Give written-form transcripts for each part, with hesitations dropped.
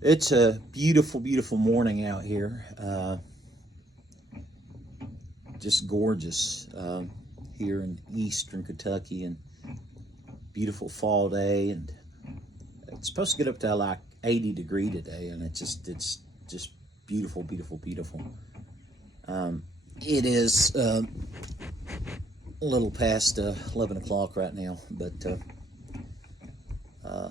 It's a beautiful, beautiful morning out here. Just gorgeous here in eastern Kentucky, and beautiful fall day. And it's supposed to get up to like 80 degree today, and it's just beautiful, beautiful, beautiful. It is a little past 11 o'clock right now, but uh,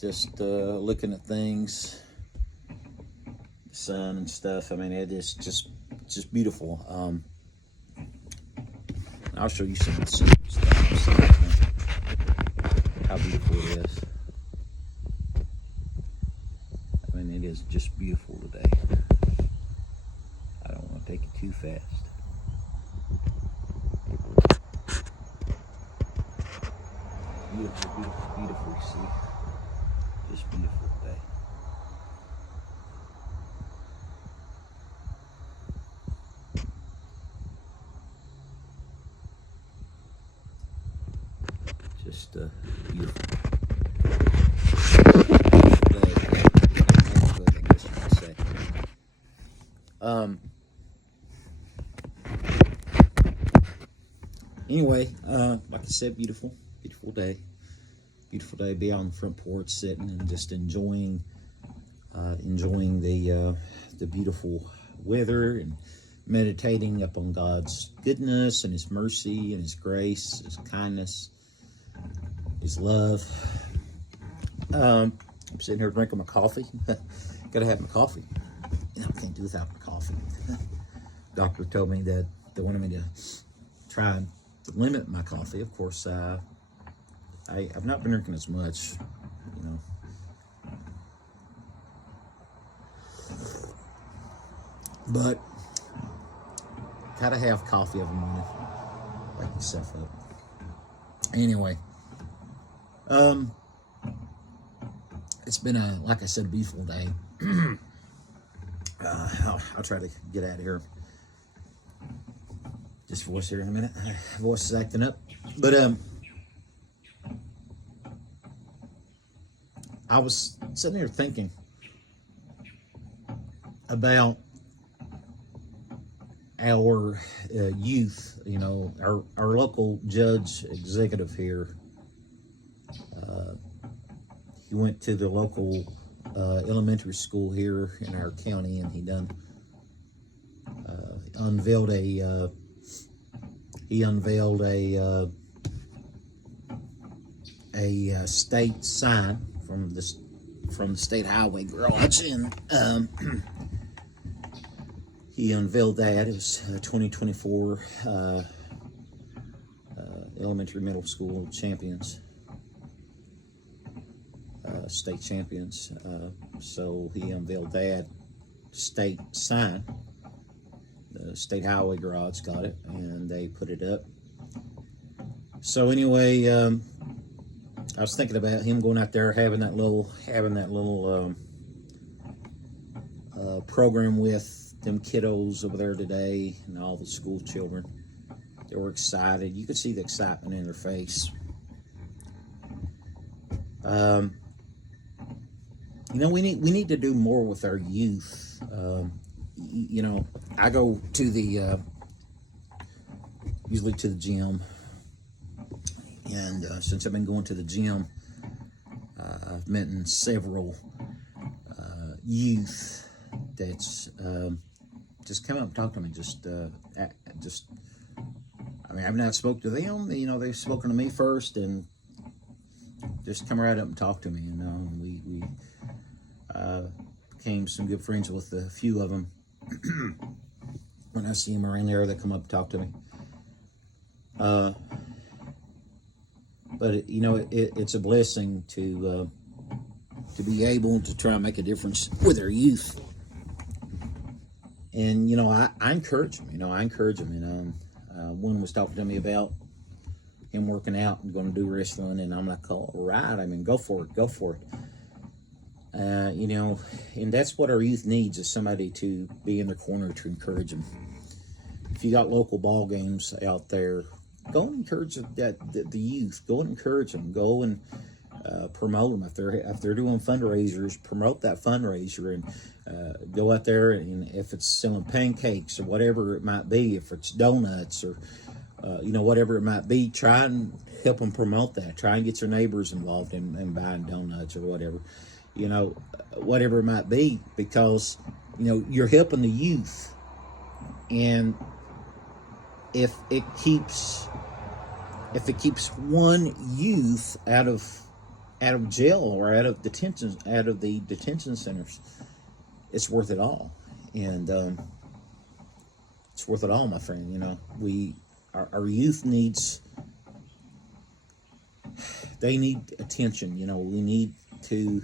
just looking at things, the sun and stuff. I mean, it is just beautiful. I'll show you some stuff. So, how beautiful it is. I mean, it is just beautiful today. I don't want to take it too fast. Beautiful, beautiful, beautiful. See, just beautiful today. Just beautiful. I guess you could say. Um. Anyway, like I said, beautiful, beautiful day. Beautiful day. Be on the front porch, sitting and just enjoying the beautiful weather and meditating upon God's goodness and His mercy and His grace, His kindness, His love. I'm sitting here drinking my coffee. Gotta have my coffee. Can't do without my coffee. Doctor told me that they wanted me to try and limit my coffee. Of course, I've not been drinking as much, you know. But gotta have coffee every morning. Wake yourself up. Anyway, it's been like I said, a beautiful day. I'll try to get out of here. Just voice here in a minute. Voice is acting up, but I was sitting here thinking about our youth. You know, our local judge executive here. He went to the local elementary school here in our county, and he unveiled a state sign from the state highway garage, and he unveiled that. It was 2024 elementary middle school champions, state champions. So he unveiled that state sign. The state highway garage got it, and they put it up. So anyway, I was thinking about him going out there having that little program with them kiddos over there today, and all the school children. They were excited. You could see the excitement in their face. You know, we need to do more with our youth. You know, I go to the usually to the gym, and since I've been going to the gym, I've met several youth that's just come up and talk to me. I mean, I've not spoke to them. You know, they've spoken to me first, and just come right up and talk to me. You know, and we became some good friends with a few of them. When I see them around there, they come up and talk to me. But you know, it's a blessing to be able to try and make a difference with our youth. And you know, I encourage them. You know, I encourage them. You know, one was talking to me about him working out and going to do wrestling, and I'm like, all right. I mean, go for it. Go for it. You know, and that's what our youth needs, is somebody to be in their corner to encourage them. If you got local ball games out there, go and encourage the youth. Go and encourage them. Go and promote them. If they're doing fundraisers, promote that fundraiser, and go out there, and if it's selling pancakes or whatever it might be, if it's donuts or whatever it might be, try and help them promote that. Try and get your neighbors involved in buying donuts or whatever, whatever it might be, because you're helping the youth. And if it keeps one youth out of jail or out of the detention centers, it's worth it all. And it's worth it all, my friend. Our youth they need attention. We need to,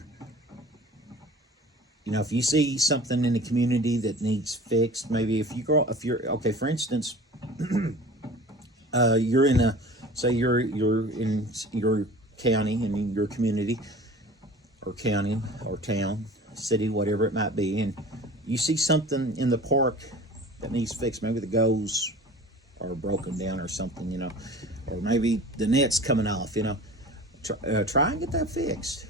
if you see something in the community that needs fixed, maybe if you're okay, for instance, you're in your county, and in your community or county or town, city, whatever it might be, and you see something in the park that needs fixed. Maybe the goals are broken down or something, or maybe the net's coming off. Try and get that fixed.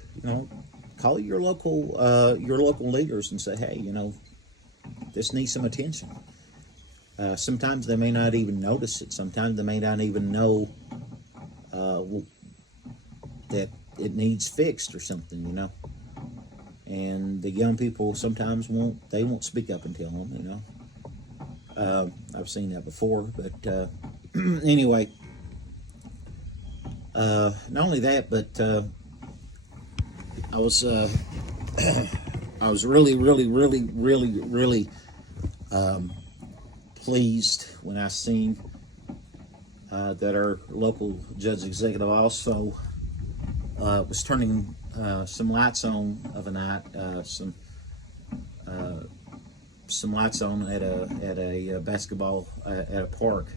Call your local leaders and say, hey, this needs some attention. Sometimes they may not even notice it. Sometimes they may not even know that it needs fixed or something, And the young people sometimes won't speak up and tell them, I've seen that before, but anyway, not only that, but I was really, really, really, really, really pleased when I seen that our local judge executive also was turning some lights on of a night, some lights on at a basketball at a park,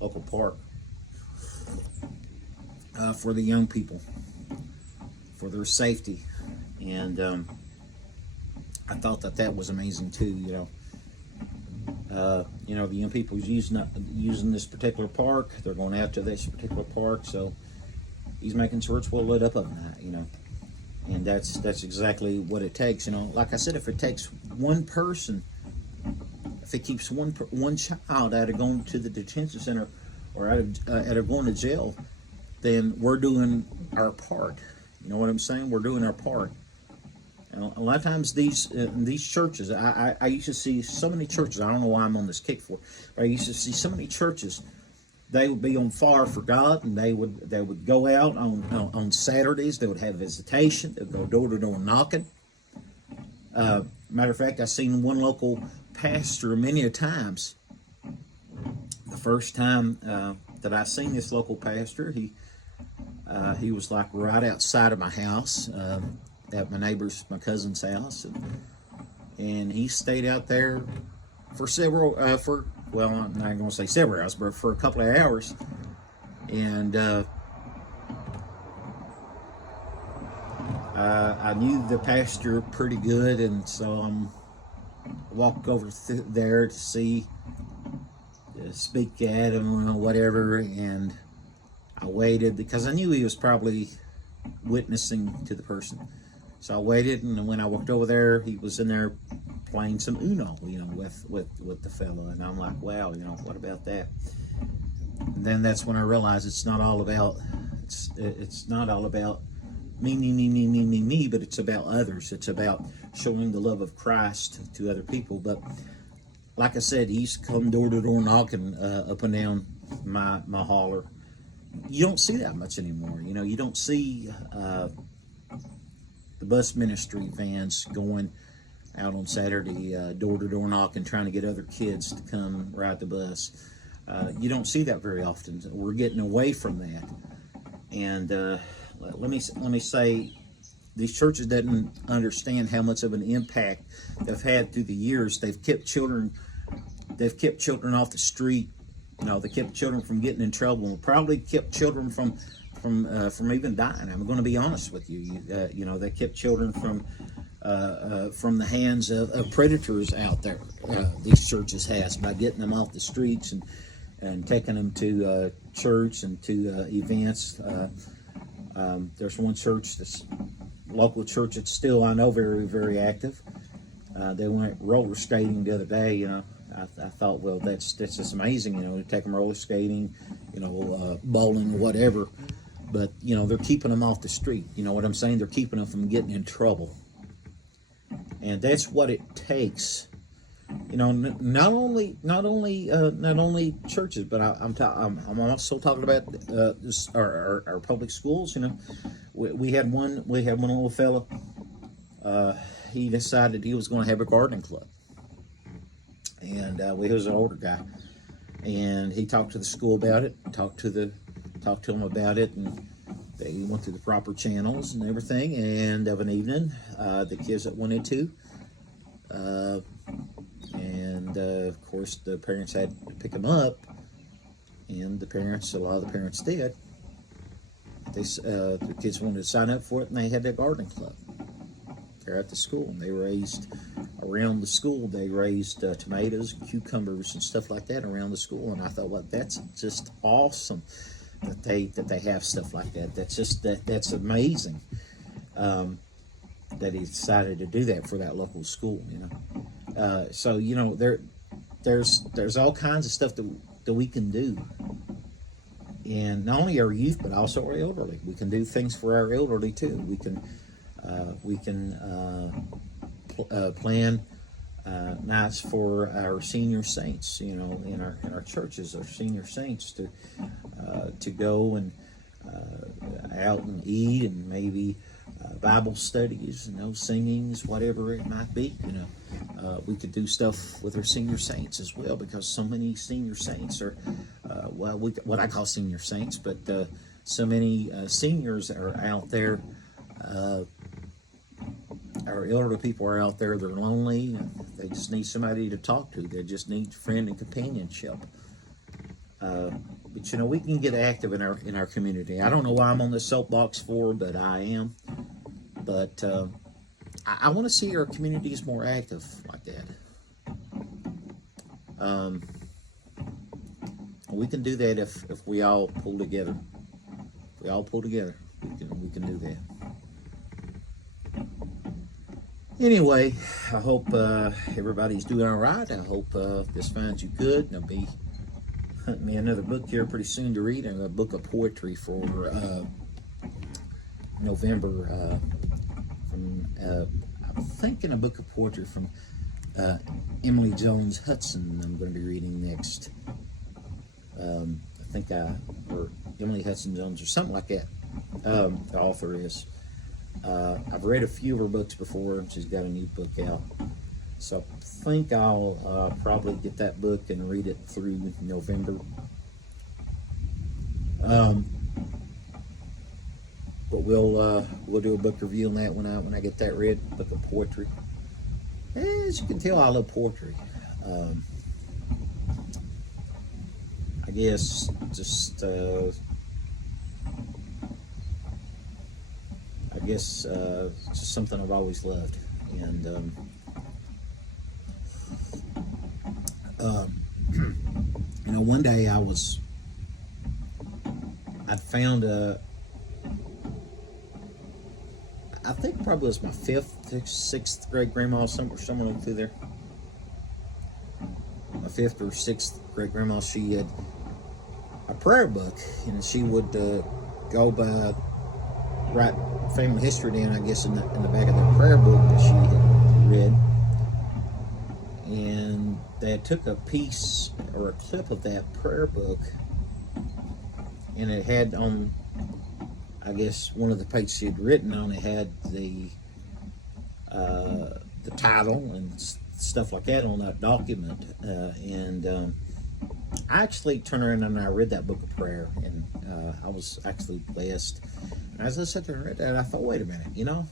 local park, for the young people, for their safety. And I thought that was amazing too. The young people using this particular park. They're going out to this particular park, so he's making sure it's well lit up at night. And that's exactly what it takes. Like I said, if it takes one person, if it keeps one child out of going to the detention center or out of going to jail, then we're doing our part. You know what I'm saying? We're doing our part. And a lot of times these churches, I used to see so many churches. I don't know why I'm on this kick for, but I used to see so many churches. They would be on fire for God, and they would go out on Saturdays. They would have visitation. They'd go door to door knocking. Matter of fact, I've seen one local pastor many a times. The first time that I seen this local pastor, he was like right outside of my house, at my cousin's house, and he stayed out there for I'm not going to say several hours, but for a couple of hours. And I knew the pastor pretty good, and so I walked over there to speak at him or whatever, and I waited because I knew he was probably witnessing to the person. So I waited, and when I walked over there, he was in there playing some Uno, with the fellow, and I'm like, wow, what about that? And then that's when I realized it's not all about me, but it's about others. It's about showing the love of Christ to other people. But like I said, he used to come door to door knocking up and down my holler. You don't see that much anymore. You don't see the bus ministry vans going out on Saturday, door to door knocking, trying to get other kids to come ride the bus. You don't see that very often. We're getting away from that. And let me say, these churches didn't understand how much of an impact they've had through the years. They've kept children off the street. They kept children from getting in trouble. Probably kept children from even dying. I'm going to be honest with you. They kept children from the hands of predators out there. These churches has, by getting them off the streets and taking them to church and to events. There's one church, this local church, that's still, I know, very, very active. They went roller skating the other day. You know, I thought, well, that's just amazing. You know, to take them roller skating, you know, bowling, whatever. But you know, they're keeping them off the street. You know what I'm saying? They're keeping them from getting in trouble. And that's what it takes. You know, not only churches, but I'm also talking about our public schools. You know, we had one little fella. He decided he was going to have a gardening club, and he was an older guy, and he talked to the school about it, talked to him about it, and they went through the proper channels and everything. And of an evening, the kids that wanted to, of course, the parents had to pick them up, and a lot of the parents did. The kids wanted to sign up for it, and they had their gardening club there at the school. And they raised around the school. They raised tomatoes, cucumbers, and stuff like that around the school. And I thought, well, that's just awesome that they have stuff like that. That's amazing. That he decided to do that for that local school. You know, so you know there's all kinds of stuff that we can do. And not only our youth, but also our elderly. We can do things for our elderly too. We can plan nights for our senior saints. You know, in our churches, our senior saints to go and out and eat, and maybe Bible studies, you know, singings, whatever it might be. You know, we could do stuff with our senior saints as well, because so many senior saints are, what I call senior saints, but so many seniors are out there. Our elderly people are out there. They're lonely. They just need somebody to talk to. They just need friend and companionship. But you know, we can get active in our community. I don't know why I'm on this soapbox for, but I am. But I want to see our communities more active like that. We can do that if we all pull together. If we all pull together, we can do that. Anyway, I hope everybody's doing all right. I hope this finds you good. There'll be hunting me another book here pretty soon to read, and a book of poetry for November. I'm thinking a book of poetry from Emily Jones Hudson. I'm going to be reading next. Or Emily Hudson Jones, or something like that. The author is. I've read a few of her books before, and she's got a new book out. So I think I'll probably get that book and read it through November. But we'll do a book review on that when I get that read, book of poetry. As you can tell, I love poetry. I guess just just something I've always loved. And you know, one day I'd found I think probably it was my 5th, 6th grade grandma, somewhere through there. My 5th or 6th grade grandma, she had a prayer book, and she would go by, write family history down, I guess, in the back of that prayer book that she had read. And they took a piece or a clip of that prayer book, and it had on, I guess, one of the pages she had written on it had the title and stuff like that on that document. I actually turned around and I read that book of prayer, and I was actually blessed. And as I sat there and read that, I thought, wait a minute, you know,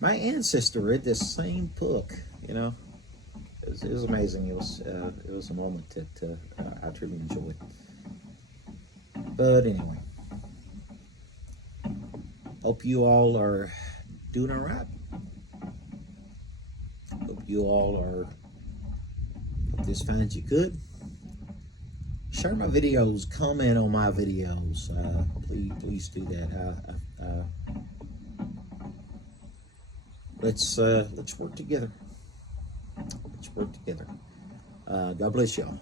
my ancestor read this same book. You know, it was amazing. It was a moment that I truly enjoyed. But anyway, hope you all are doing all right. Hope you all are. Hope this finds you good. share my videos, comment on my videos. Please do that. Let's work together. Let's work together. God bless y'all.